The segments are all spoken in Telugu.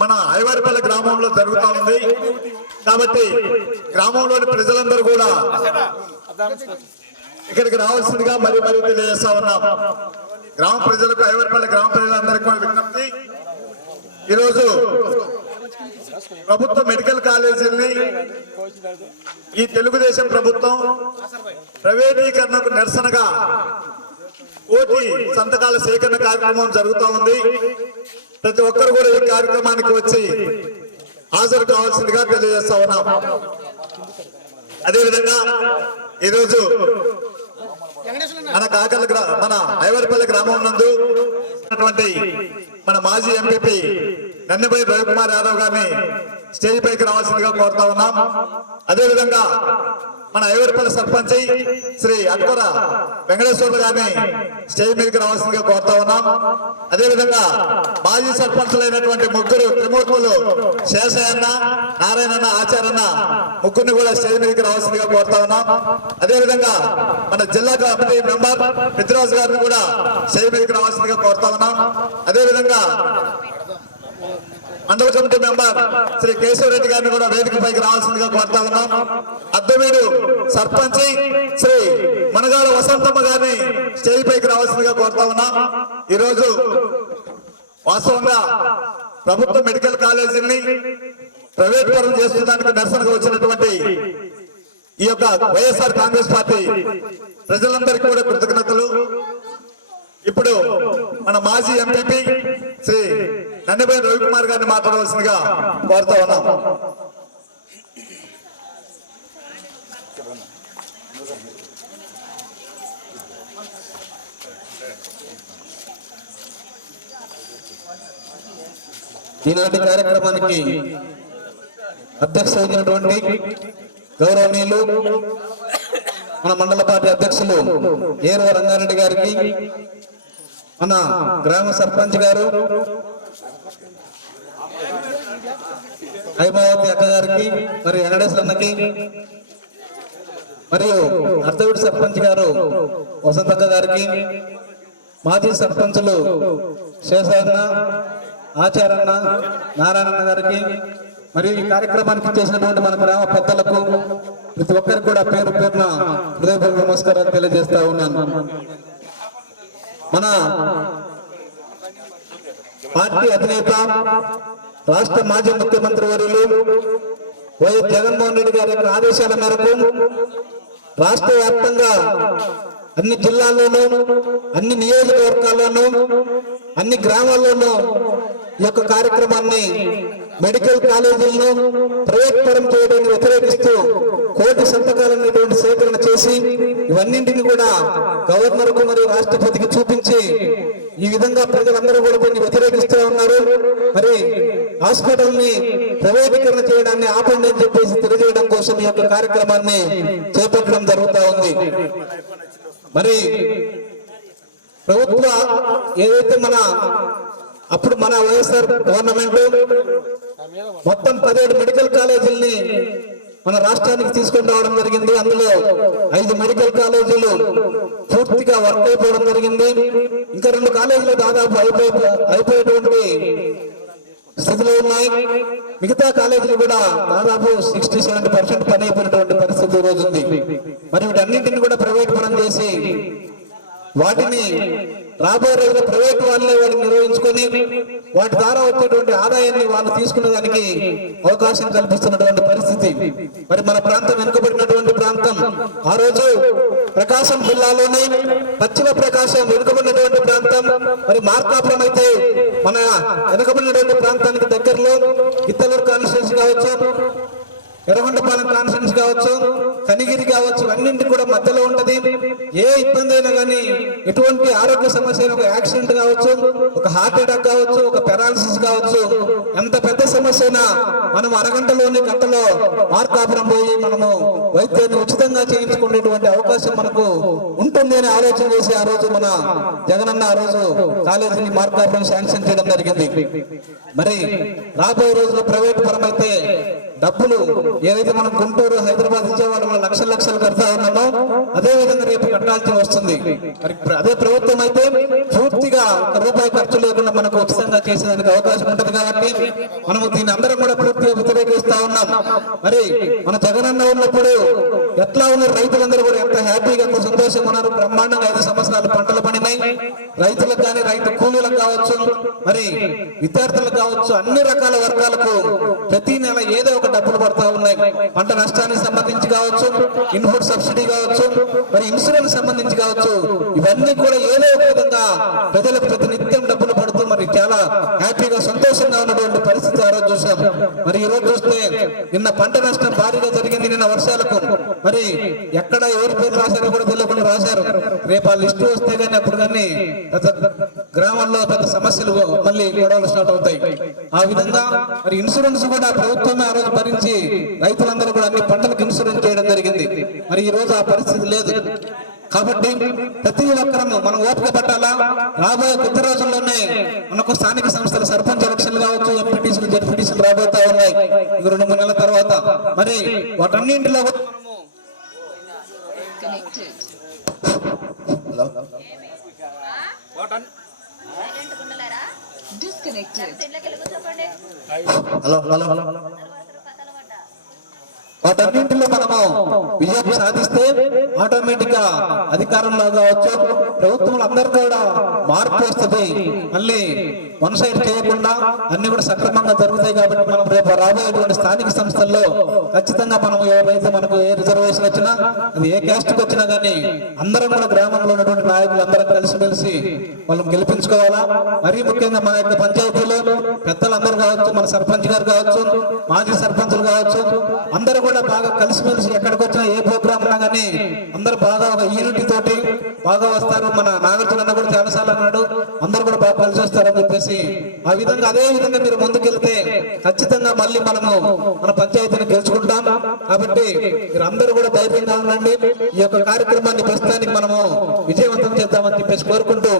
మన ఐవారిపల్లి గ్రామంలో జరుగుతూ ఉంది కాబట్టి గ్రామంలోని ప్రజలందరూ కూడా ఇక్కడికి రావాల్సిందిగా మరీ తెలియజేస్తా ఉన్నాం. గ్రామ ప్రజలకు ఐవారిపల్లి గ్రామ ప్రజలందరికీ కూడా విజ్ఞప్తి, ఈరోజు ప్రభుత్వ మెడికల్ కాలేజీల్ని ఈ తెలుగుదేశం ప్రభుత్వం ప్రైవేటీకరణకు నిరసనగా కోటి సంతకాల సేకరణ కార్యక్రమం జరుగుతూ ఉంది. ప్రతి ఒక్కరు కూడా ఈ కార్యక్రమానికి వచ్చి హాజరు కావాల్సిందిగా తెలియజేస్తా ఉన్నాం. అదేవిధంగా ఈరోజు మన ఐవారిపల్లి గ్రామం నందు మన మాజీ ఎంపీపీ నన్నబోయి రవికుమార్ యాదవ్ గారిని స్టేజ్ పైకి రావాల్సిందిగా కోరుతా ఉన్నాం. అదేవిధంగా మన ఐవారిపల్లి సర్పంచ్ శ్రీ అక్బర వెంకటేశ్వర్లు గారిని స్టేజ్ మీదకి రావాల్సిందిగా కోరుతా ఉన్నాం. అదేవిధంగా మాజీ సర్పంచులైనటువంటి ముగ్గురు త్రిమూర్తులు శేషయ్యన్న, నారాయణన్న, ఆచారన్న ముగ్గురిని కూడా స్టేజ్ మీదకి రావాల్సిందిగా కోరుతా ఉన్నాం. అదేవిధంగా మన జిల్లా కమిటీ మెంబర్ పెద్దరాజు గారిని కూడా స్టేజ్ మీదకి రావాల్సిందిగా కోరుతా ఉన్నాం. అదేవిధంగా మండల కమిటీ మెంబర్ శ్రీ కేశవరెడ్డి గారిని కూడా వేదికపైకి రావాల్సిందిగా కోరుతా ఉన్నాం. అద్దవీడు సర్పంచ్ శ్రీ మనగాల వసంతమ్మ గారిని స్టేజ్ పైకి రావాల్సిందిగా కోరుతా ఉన్నాం. ఈరోజు వాస్తవంగా ప్రభుత్వ మెడికల్ కాలేజీని ప్రైవేట్ పరం చేస్తున్నందుకు నిరసనగా వచ్చినటువంటి ఈ యొక్క వైఎస్ఆర్ కాంగ్రెస్ పార్టీ ప్రజలందరికీ కూడా కృతజ్ఞతలు. ఇప్పుడు మన మాజీ ఎంపీపీ శ్రీ నన్నబోయి రవికుమార్ గారిని మాట్లాడవలసిందిగా కోరుతా ఉన్నాం. ఈనాటి కార్యక్రమానికి అధ్యక్షులైనటువంటి గౌరవనీయులు మన మండల పార్టీ అధ్యక్షులు ఏరవ రంగారెడ్డి గారికి, మన గ్రామ సర్పంచ్ గారు హైమావతి అక్క గారికి, మరి వెంకటేశ్వర అన్నకి, మరియు అర్ధవీడు సర్పంచ్ గారు వసంతక్క గారికి, మాజీ సర్పంచులు శేషన్న, ఆచారన్న, నారాయణన్న గారికి, మరియు ఈ కార్యక్రమానికి చేసినటువంటి మన గ్రామ పెద్దలకు ప్రతి ఒక్కరికి కూడా పేరు పేరున హృదయపూర్వక నమస్కారాలు తెలియజేస్తా ఉన్నాను. మన పార్టీ అధినేత రాష్ట్ర మాజీ ముఖ్యమంత్రి వర్యులు వైఎస్ జగన్మోహన్ రెడ్డి గారి యొక్క ఆదేశాల మేరకు రాష్ట్ర వ్యాప్తంగా అన్ని జిల్లాల్లోనూ, అన్ని నియోజకవర్గాల్లోనూ, అన్ని గ్రామాల్లోనూ ఈ యొక్క కార్యక్రమాన్ని మెడికల్ కాలేజీలను ప్రైవేట్ పరం చేయడాన్ని వ్యతిరేకిస్తూ కోటి సంతకాలు అనేటువంటి సేకరణ చేసి ఇవన్నింటినీ కూడా గవర్నర్ కు మరియు రాష్ట్రపతికి చూపించి ఈ విధంగా ప్రజలందరూ కూడా కొన్ని వ్యతిరేకిస్తూ ఉన్నారు. మరి హాస్పిటల్ ని ప్రైవేటీకరణ చేయడాన్ని ఆపండి అని చెప్పేసి తెలియజేయడం కోసం ఈ యొక్క కార్యక్రమాన్ని చేపట్టడం జరుగుతూ ఉంది. మరి ప్రభుత్వ ఏదైతే అప్పుడు మన వైఎస్ఆర్ గవర్నమెంట్ మొత్తం 17 మెడికల్ కాలేజీల్ని మన రాష్ట్రానికి తీసుకొని రావడం జరిగింది. అందులో 5 మెడికల్ కాలేజీలు పూర్తిగా వర్క్ అయిపోవడం జరిగింది. ఇంకా 2 కాలేజీలు దాదాపు అయిపోయేటువంటి స్థితిలో ఉన్నాయి. మిగతా కాలేజీలు కూడా దాదాపు 60-70% పని అయిపోయినటువంటి పరిస్థితి రోజు ఉంది. మరి వీటన్నింటినీ కూడా ప్రైవేట్ పరం చేసి వాటిని రాబోయే రోజుల్లో ప్రైవేట్ వాళ్ళే వాటిని నిర్వహించుకొని వాటి ద్వారా వచ్చేటువంటి ఆదాయాన్ని వాళ్ళు తీసుకునే దానికి అవకాశం కల్పిస్తున్నటువంటి పరిస్థితి. మరి మన ప్రాంతం వెనుకబడినటువంటి ప్రాంతం. ఆ రోజు ప్రకాశం జిల్లాలోనే పశ్చిమ ప్రకాశం వెనుకబడినటువంటి ప్రాంతం. మరి మార్కాపురం అయితే మన వెనుకబడినటువంటి ప్రాంతానికి దగ్గరలో ఇత్తలూరు కాన్స్టిట్యూన్సీ కావచ్చు, ఎర్రగొండపాలెం కాన్ఫరెన్స్ కావచ్చు, కనిగిరి కావచ్చు, అన్నింటి కూడా మధ్యలో ఉంటది. ఏ ఇబ్బంది అయినా కానీ ఎటువంటి ఆరోగ్య సమస్య, ఒక యాక్సిడెంట్ కావచ్చు, ఒక హార్ట్ అటాక్ కావచ్చు, ఒక పెరాలసిస్ కావచ్చు, ఎంత పెద్ద సమస్య అయినా మనం అరగంటలోని గంటలో మార్కాపురం పోయి మనము వైద్యాన్ని ఉచితంగా చేయించుకునేటువంటి అవకాశం మనకు ఉంటుంది అని ఆలోచన చేసి ఆ రోజు మన జగనన్న ఆ రోజు కాలేజీని మార్కాపురం శాంక్షన్ చేయడం జరిగింది. మరి రాబోయే రోజుల్లో ప్రైవేట్ పరమైతే డబ్బులు ఏదైతే మనం గుంటూరు, హైదరాబాద్, విజయవాడ లక్షలు కడతా ఉన్నామో అదే విధంగా రేపు కట్టాల్సి వస్తుంది. మరి అదే ప్రభుత్వం అయితే పూర్తిగా ఒక రూపాయి ఖర్చు లేకుండా మనకు ఉచితంగా చేసేదానికి అవకాశం ఉంటుంది కాబట్టి మనము దీన్ని అందరం కూడా పూర్తిగా వ్యతిరేకిస్తా ఉన్నాం. మరి మన జగనన్న ఉన్నప్పుడు ఎట్లా ఉన్నారు రైతులందరూ కూడా ఎంత హ్యాపీగా ఎంత సంతోషంగా ఉన్నారు. బ్రహ్మాండంగా 5 సంవత్సరాలు పంటలు పండినాయి. రైతులకు కానీ రైతు కూలీలకు కావచ్చు, మరి విద్యార్థులకు కావచ్చు, అన్ని రకాల వర్గాలకు ప్రతి నెల ఏదో ఒక డబ్బులు పడతా ఉన్నాయి. పంట నష్టానికి సంబంధించి కావచ్చు, ఇన్పుట్ సబ్సిడీ కావచ్చు, మరి ఇన్సూరెన్స్ సంబంధించి కావచ్చు, ఇవన్నీ కూడా ఏదో ఒక విధంగా ప్రజలకు ప్రతి నిత్యం డబ్బులు పడుతూ మరి చాలా హ్యాపీగా సంతోషంగా ఉన్నటువంటి పరిస్థితి ఆ రోజు చూసాం. మరి ఈ రోజు చూస్తే నిన్న పంట నష్టం భారీగా జరిగింది. నిన్న వర్షాలకు మరి ఎక్కడ ఎవరి పేరు రాశారో కూడా తెలియకుండా రాశారు. రేపు ఆ లిస్టు వస్తే కానీ అప్పుడు కానీ గ్రామాల్లో పెద్ద సమస్యలు మళ్ళీ గొడవలు స్టార్ట్ అవుతాయి. ఆ విధంగా మరి ఇన్సూరెన్స్ కూడా ప్రభుత్వమే ఆ రోజు భరించి రైతులందరూ కూడా అన్ని పంటలకు ఇన్సూరెన్స్ చేయడం జరిగింది. మరి ఈ రోజు ఆ పరిస్థితి లేదు. కాబట్టి ప్రతి ఒక్కరము మనం ఓపిక పట్టాలా. రాబోయే కొద్ది రోజుల్లోనే మనకు స్థానిక సంస్థల సర్పంచ్ ఎలక్షన్లు కావచ్చు, ఎంపీటీసీలు జెడ్పీటీసీలు రాబోతా ఉన్నాయి. ఇది 2-3 నెలల తర్వాత. మరి వాటన్నింటిలో వాటన్నింటిలో మనము విజయం సాధిస్తే ఆటోమేటిక్ గా అధికారంలో కావచ్చు, ప్రభుత్వంలో అందరూ కూడా మార్పు వస్తుంది. మళ్ళీ వన్ సైడ్ చేయకుండా అన్ని కూడా సక్రమంగా జరుగుతాయి. కాబట్టి మనం రేపు రాబోయేటువంటి స్థానిక సంస్థల్లో ఖచ్చితంగా మనం ఎవరైతే మనకు ఏ రిజర్వేషన్ వచ్చినా, అది ఏ క్యాస్ట్ కి వచ్చినా కానీ అందరం కూడా గ్రామంలో ఉన్నటువంటి నాయకులు అందరం కలిసిమెలిసి వాళ్ళని గెలిపించుకోవాలా. మరీ ముఖ్యంగా మన యొక్క పంచాయతీలో పెద్దలందరూ కావచ్చు, మన సర్పంచ్ గారు కావచ్చు, మాజీ సర్పంచులు కావచ్చు, అందరూ కూడా బాగా కలిసిమెలిసి ఎక్కడికి వచ్చినా ఏ ప్రోగ్రామ్ ఉన్నా కానీ అందరూ బాగా ఒక యూనిటీ తోటి బాగా వస్తారు. మన నాగార్జున కూడా చాలాసార్లు అన్నాడు, అందరూ కూడా బాగా కలిసి వస్తారని చెప్పేసి. ఆ విధంగా అదే విధంగా మీరు ముందుకెళ్తే ఖచ్చితంగా మళ్ళీ మనము మన పంచాయతీని గెలుచుకుంటాం. కాబట్టి మీరు అందరూ కూడా ధైర్యంగా ఉండండి. ఈ యొక్క కార్యక్రమాన్ని ప్రస్తుతానికి మనము విజయవంతం చేద్దామని చెప్పేసి కోరుకుంటూ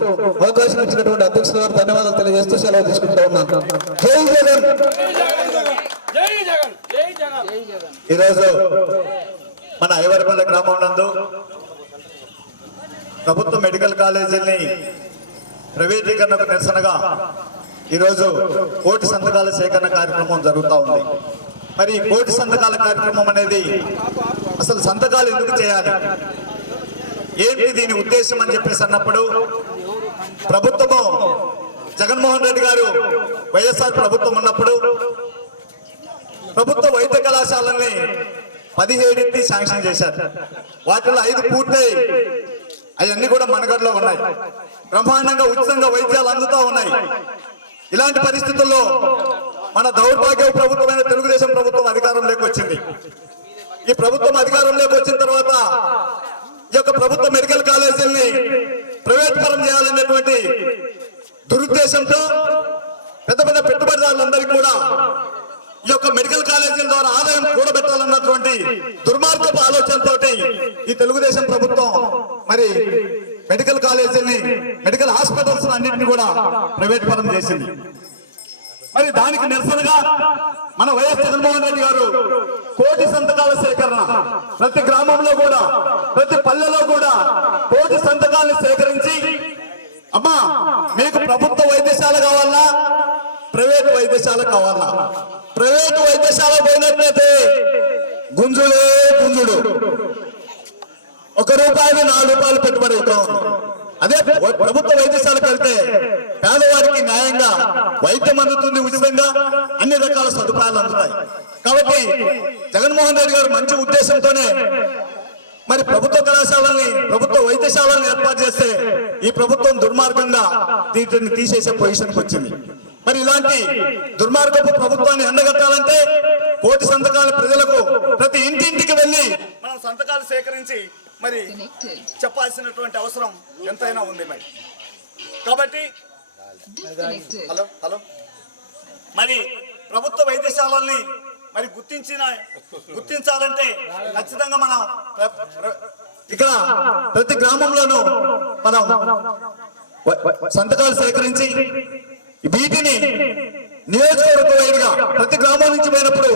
అవకాశం ఇచ్చినటువంటి అధ్యక్షుల వారు ధన్యవాదాలు తెలియజేస్తూ సెలవు తీసుకుంటూ ఉన్నాను. జై జగన్. ఈరోజు మన ఐవరపల్లి గ్రామం నందు ప్రభుత్వ మెడికల్ కాలేజీని ప్రైవేటీకరణకు నిరసనగా ఈరోజు కోటి సంతకాల సేకరణ కార్యక్రమం జరుగుతూ ఉంది. మరి ఈ కోటి సంతకాల కార్యక్రమం అనేది అసలు సంతకాలు ఎందుకు చేయాలి, ఏంటి దీని ఉద్దేశం అని చెప్పేసి అన్నప్పుడు, ప్రభుత్వము జగన్మోహన్ రెడ్డి గారు వైఎస్ఆర్ ప్రభుత్వం ఉన్నప్పుడు ప్రభుత్వ వైద్య కళాశాలని 17 శాంక్షన్ చేశారు. వాటిలో 5 పూర్తయి అవన్నీ కూడా మనగడలో ఉన్నాయి. బ్రహ్మాండంగా ఉచితంగా వైద్యాలు అందుతూ ఉన్నాయి. ఇలాంటి పరిస్థితుల్లో మన దౌర్భాగ్య ప్రభుత్వమైన తెలుగుదేశం ప్రభుత్వం అధికారంలోకి వచ్చింది. ఈ ప్రభుత్వం అధికారంలోకి వచ్చిన తర్వాత ఈ యొక్క ప్రభుత్వ మెడికల్ కాలేజీల్ని ప్రైవేట్ పరం చేయాలనేటువంటి దురుద్దేశంతో పెద్ద పెద్ద పెట్టుబడిదారులందరికీ కూడా ఈ యొక్క మెడికల్ కాలేజీల ద్వారా ఆదాయం కూడబెట్టాలన్నటువంటి దుర్మార్గపు ఆలోచనతో ఈ తెలుగుదేశం ప్రభుత్వం మరి మెడికల్ కాలేజీని, మెడికల్ హాస్పిటల్స్ అన్నింటినీ కూడా ప్రైవేట్ పరం చేసింది. మరి దానికి నిరసనగా మన వైఎస్ జగన్మోహన్ రెడ్డి గారు కోటి సంతకాల సేకరణ ప్రతి గ్రామంలో కూడా, ప్రతి పల్లెలో కూడా కోటి సంతకాలను సేకరించి, అమ్మా మీకు ప్రభుత్వ వైద్యశాల కావాలా, ప్రైవేట్ వైద్యశాల కావాలా, ప్రైవేటు వైద్యశాల పోయినట్లయితే గుంజుడే గుంజుడు, 1 రూపాయలు 4 రూపాయలు పెట్టుబడి అవుతాం. అదే ప్రభుత్వ వైద్యశాలకు వెళ్తే పేదవారికి న్యాయంగా వైద్యం అందుతుంది, ఉచితంగా అన్ని రకాల సదుపాయాలు అందుతాయి. కాబట్టి జగన్మోహన్ రెడ్డి గారు మంచి ఉద్దేశంతోనే మరి ప్రభుత్వ కళాశాలని, ప్రభుత్వ వైద్యశాలను ఏర్పాటు చేస్తే ఈ ప్రభుత్వం దుర్మార్గంగా వీటిని తీసేసే పొజిషన్కి వచ్చింది. మరి ఇలాంటి దుర్మార్గపు ప్రభుత్వాన్ని ఎండగట్టాలంటే కోటి సంతకాలు ప్రజలకు ప్రతి ఇంటింటికి వెళ్ళి మనం సంతకాలు సేకరించి మరి చెప్పాల్సినటువంటి అవసరం ఎంతైనా ఉంది. మరి కాబట్టి హలో మరి ప్రభుత్వ వైద్యశాలల్ని మరి గుర్తించాలంటే ఖచ్చితంగా మనం ఇక్కడ ప్రతి గ్రామంలోనూ మనం సంతకాలు సేకరించి వీటిని నియోజకవర్గ వైద్యుగా ప్రతి గ్రామం నుంచి పోయినప్పుడు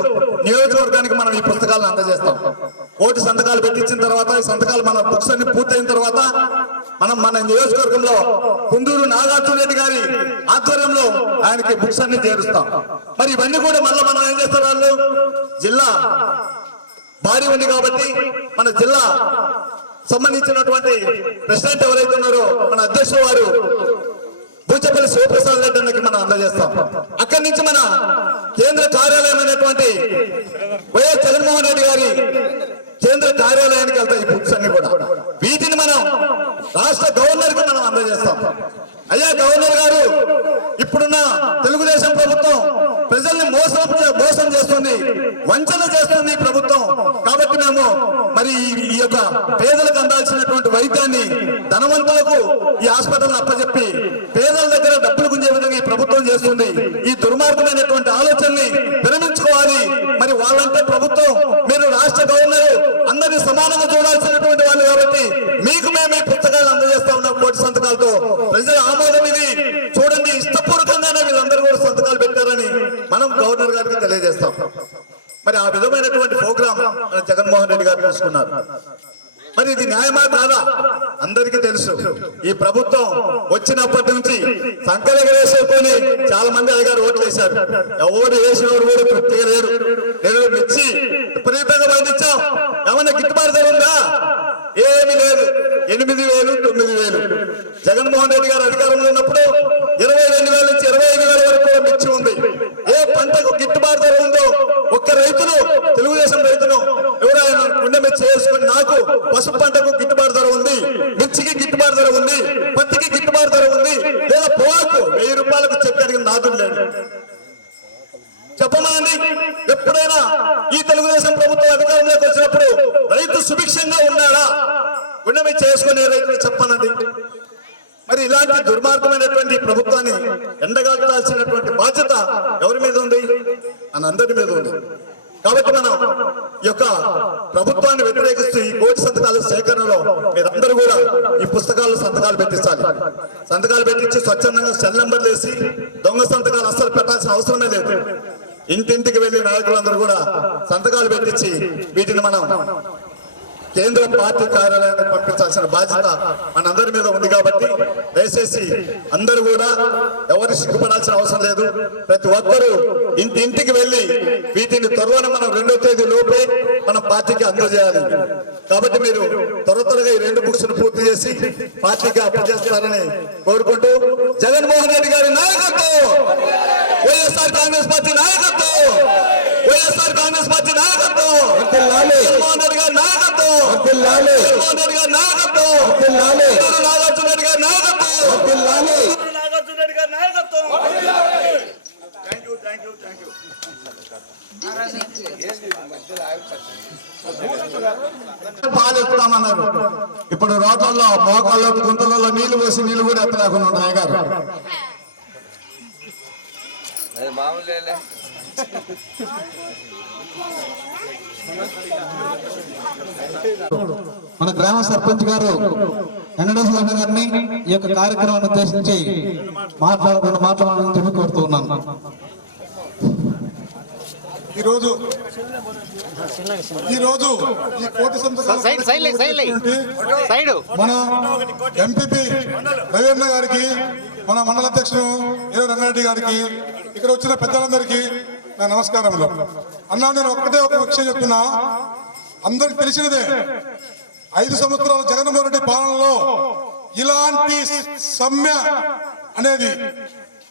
నియోజకవర్గానికి మనం ఈ పుస్తకాలను అందజేస్తాం. కోటి సంతకాలు పెట్టించిన తర్వాత ఈ సంతకాలు మన బుక్స్ అన్ని పూర్తయిన తర్వాత మన నియోజకవర్గంలో కుందూరు నాగార్జున రెడ్డి గారి ఆధ్వర్యంలో ఆయనకి బుక్స్ అన్ని చేరుస్తాం. మరి ఇవన్నీ కూడా మళ్ళీ మనం ఏం చేస్తారు, వాళ్ళు జిల్లా భారీ ఉంది కాబట్టి మన జిల్లా సంబంధించినటువంటి ప్రెసిడెంట్ ఎవరైతే ఉన్నారో మన అధ్యక్షుడు వారు బూచపల్లి శివప్రసాద్ రెడ్డి అన్నకి మనం అందజేస్తాం. అక్కడి నుంచి మన కేంద్ర కార్యాలయం అయినటువంటి వైఎస్ జగన్మోహన్ రెడ్డి గారి కేంద్ర కార్యాలయానికి వెళ్తాయి ఈ బుక్స్ అన్ని కూడా. వీటిని మనం రాష్ట్ర గవర్నర్ కి మనం అందజేస్తాం. అయ్యా గవర్నర్ గారు, ఇప్పుడున్న తెలుగుదేశం ప్రభుత్వం ప్రజల్ని మోసం చేస్తుంది, వంచన చేస్తుంది ప్రభుత్వం. కాబట్టి మేము మరి ఈ యొక్క పేదలకు అందాల్సినటువంటి వైద్యాన్ని ధనవంతులకు ఈ హాస్పిటల్ అప్పచెప్పి పేదల దగ్గర డబ్బులు గుంజే విధంగా ఈ ప్రభుత్వం చేస్తుంది. ఈ దుర్మార్గమైనటువంటి ఆలోచనని విరమించుకోవాలి. మరి వాళ్ళంటే ప్రభుత్వం, మీరు రాష్ట్ర గవర్నర్ అందరినీ సమానంగా చూడాల్సినటువంటి వాళ్ళు కాబట్టి మీకు మేము ఈ పుస్తకాలు అందజేస్తా ఉన్నాం కోటి సంతకాలతో. ప్రజల ఆమోదం ఇది చూడండి, ఇష్టపూర్వకంగానే వీళ్ళందరూ కూడా సంతకాలు పెట్టారని మనం గవర్నర్ గారికి తెలియజేస్తాం. మరి ఆ విధమైనటువంటి ప్రోగ్రాం మన జగన్మోహన్ రెడ్డి గారు తీసుకున్నారు. మరి ఇది న్యాయమా కాదా అందరికీ తెలుసు. ఈ ప్రభుత్వం వచ్చినప్పటి నుంచి సంకలగేసుకొని చాలా మంది అయ్యగారు ఓట్లు వేశారు. ఎవరు వేసినవాడు కూడా తృప్తిగా లేరు. నేను మిర్చి విపరీతంగా పండించాం, ఏమన్నా గిట్టుబాటు ధర ఉందా? ఏమీ లేదు. 8,000, 9,000. జగన్మోహన్ రెడ్డి గారు అధికారంలో ఉన్నప్పుడు 22,000 నుంచి 25,000 వరకు కూడా మిర్చి ఉంది. ఏ పంటకు గిట్టుబాటు ధర ఉందో ఒక్క రైతులు, తెలుగుదేశం రైతులు ఎవరైనా గుండె మిర్చి వేసుకుని నాకు పసుపు పంటకు గిట్టుబాటు ధర ఉంది, మిర్చికి గిట్టుబాటు ధర ఉంది, పత్తికి గిట్టుబాటు ధర ఉంది, లేదా పొగాకు 1000 రూపాయలకు చెప్పి అడిగిన నాదులు లేదు. చెప్పమండి, ఎప్పుడైనా ఈ తెలుగుదేశం ప్రభుత్వం అధికారంలోకి వచ్చినప్పుడు రైతు సుభిక్షంగా ఉన్నాడా? గుండె మిర్చి చేసుకునే రైతులు చెప్పనండి. మరి ఇలాంటి దుర్మార్గమైనటువంటి ప్రభుత్వాన్ని ఎండగట్టాల్సినటువంటి బాధ్యత ఎవరి మీద ఉంది? మనందరి మీద ఉంది. కాబట్టి మనం ఈ యొక్క ప్రభుత్వాన్ని వ్యతిరేకిస్తూ ఈ కోటి సంతకాల సేకరణలో మీరందరూ కూడా ఈ పుస్తకాల్లో సంతకాలు పెట్టించాలి. సంతకాలు పెట్టించి స్వచ్ఛందంగా సెల్ నెంబర్లు వేసి దొంగ సంతకాలు అస్సలు పెట్టాల్సిన అవసరమే లేదు. ఇంటింటికి వెళ్లి నాయకులందరూ కూడా సంతకాలు పెట్టించి వీటిని మనం కేంద్ర పార్టీ కార్యాలయానికి పంపించాల్సిన బాధ్యత మనందరి మీద ఉంది. కాబట్టి దయచేసి అందరూ కూడా ఎవరు సిగ్గుపడాల్సిన అవసరం లేదు. ప్రతి ఒక్కరూ ఇంటింటికి వెళ్లి వీటిని త్వరలోనే మనం 2వ తేదీ లోపే మన పార్టీకి అందజేయాలి. కాబట్టి మీరు త్వరగా ఈ 2 బుక్స్ పూర్తి చేసి పార్టీకి అప్పచేస్తారని కోరుకుంటూ, జగన్మోహన్ రెడ్డి గారి నాయకత్వం, వైఎస్ఆర్ కాంగ్రెస్ పార్టీ నాయకత్వం, వైఎస్ఆర్ కాంగ్రెస్ పార్టీ నాయకత్వం, జగన్మోహన్ రెడ్డి గారి నాయకత్వం, జగన్మోహన్ రెడ్డి గారి నాయకత్వం, నాగార్జున రెడ్డి గారి నాయకత్వం, నాగార్జున రెడ్డి గారి నాయకత్వం. పాలిస్తామన్నారు. ఇప్పుడు రోడ్లలో, మోకాల్లో, గుంతలలో నీళ్లు పోసి నీళ్లు కూడా ఎత్తలేకుండా ఉన్నాయి గారు. మన గ్రామ సర్పంచ్ గారు వెంకటేశ్వర గారిని ఈ యొక్క కార్యక్రమాన్ని ఉద్దేశించి మాట్లాడాలని చెప్పి కోరుతూ ఉన్నాను. ఈరోజు ఈ కోటి మన ఎంపీపీ రవీంద్ర గారికి, మన మండల అధ్యక్షుడు ఏ రంగారెడ్డి గారికి, ఇక్కడ వచ్చిన పెద్దలందరికీ నా నమస్కారములు. అన్నా, నేను ఒక విషయం చెప్తున్నా. అందరికి తెలిసినదే, 5 సంవత్సరాల జగన్మోహన్ రెడ్డి పాలనలో ఇలాంటి సమ్మె అనేది,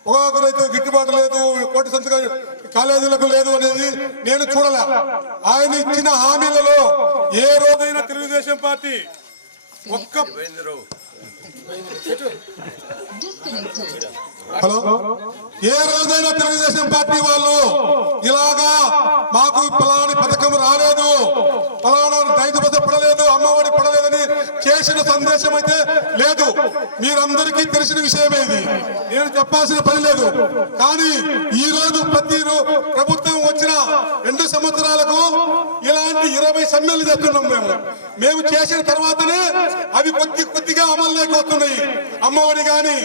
పొగాకు రైతు గిట్టుబాటు లేదు, కోటి సంతకాలు కాలేజీలకు లేదు అనేది నేను చూడలే. ఆయన ఇచ్చిన హామీలలో ఏ రోజైనా తెలుగుదేశం పార్టీ ఏ రోజైనా తెలుగుదేశం పార్టీ వాళ్ళు ఇలాగా మాకు ఫలాని పథకం రాలేదు, ఫలానా రైతు బస్సు పడలేదు, అమ్మఒడి పడలేదని చేసిన సందేశం అయితే లేదు. మీరందరికీ తెలిసిన విషయమే ఇది, నేను చెప్పాల్సిన పని లేదు. కానీ ఈ రోజు ప్రతి ప్రభుత్వం వచ్చిన 2 సంవత్సరాలకు ఇలాంటి 20 సమ్మెలు చేస్తున్నాం. మేము చేసిన తర్వాతనే అవి కొద్దిగా అమల్లోకి వస్తున్నాయి. అమ్మఒడి గాని,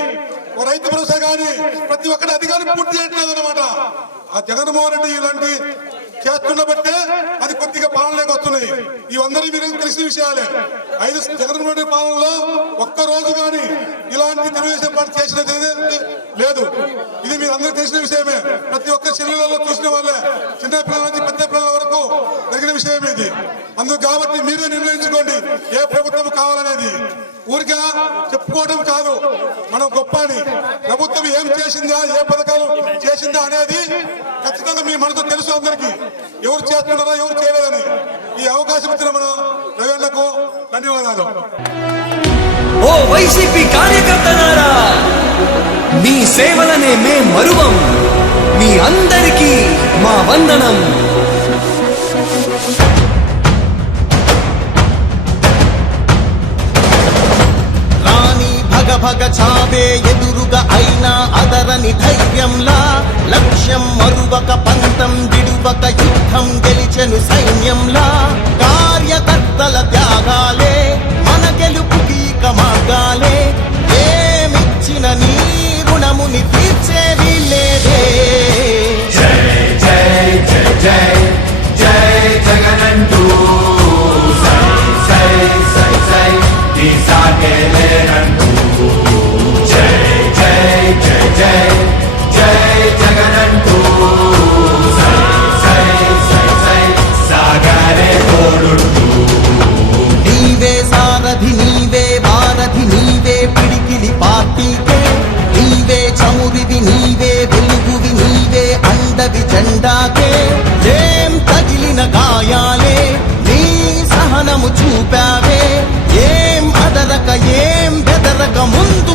రైతు భరోసా గాని ప్రతి ఒక్కటి అది కానీ పూర్తి చేయట్లేదు అనమాట. ఆ జగన్మోహన్ రెడ్డి ఇలాంటి చేస్తున్న బట్టే అది కొద్దిగా పాలనలోకి వస్తున్నాయి. ఇవందరూ మీరు తెలిసిన విషయాలే. 5 జగన్మోహన్ రెడ్డి పాలనలో ఒక్క రోజు కానీ ఇలాంటి తెలుగుదేశం పార్టీ చేసినది లేదు. ఇది మీరు అందరికీ తెలిసిన విషయమే. ప్రతి ఒక్క చెల్లెలలో చూసిన వాళ్ళే, చిన్న పిల్లల నుంచి పెద్ద పిల్లల వరకు జరిగిన విషయం ఇది. అందుకు కాబట్టి మీరే నిర్ణయించుకోండి ఏ ప్రభుత్వం కావాలనేది. ఊరిగా చెప్పుకోవడం కాదు మనం గొప్ప అని. ప్రభుత్వం ఏం చేసిందా, ఏ పథకాలు చేసిందా అనేది ఖచ్చితంగా మీ మనతో తెలుసు అందరికీ, ఎవరు చేస్తున్నారా ఎవరు చేయలేదని. ఈ అవకాశం ఇచ్చిన మన రవీణకు ధన్యవాదాలు. ఓ వైసీపీ కార్యకర్తలారా, మీ సేవలనే మే మరువం. మీ అందరికీ మా వందనం. రాణి భగ భగ చావే ఎదురుగా అయినా అదరని ధైర్యంలా, లక్ష్యం మరువక పంతం విడువక యుద్ధం గెలిచెను సైన్యంలా. కార్యకర్తల త్యాగాలే మన గెలుపుకి మార్గాలే. ఏమిచ్చిన నీ రుణముని తీర్చేవి లేదే. జై జై జై జై జై జగనంటూ సై సై సై సై తీసాకేలేనంటూ. జై జై జై జై జై జగనంటూ సై సై సై సై సాగరే తోడుంటూ. నీవే సారథి నీవే వారధి నీవే పిడికిలి పార్టీకే. నీవే చమురివి నీవే వెలుగువి నీవే అండవి జెండాకే. ఏం తగిలిన గాయాలే నీ సహనము చూపావే. ఏం అదరక ఏం బెదరక ముందు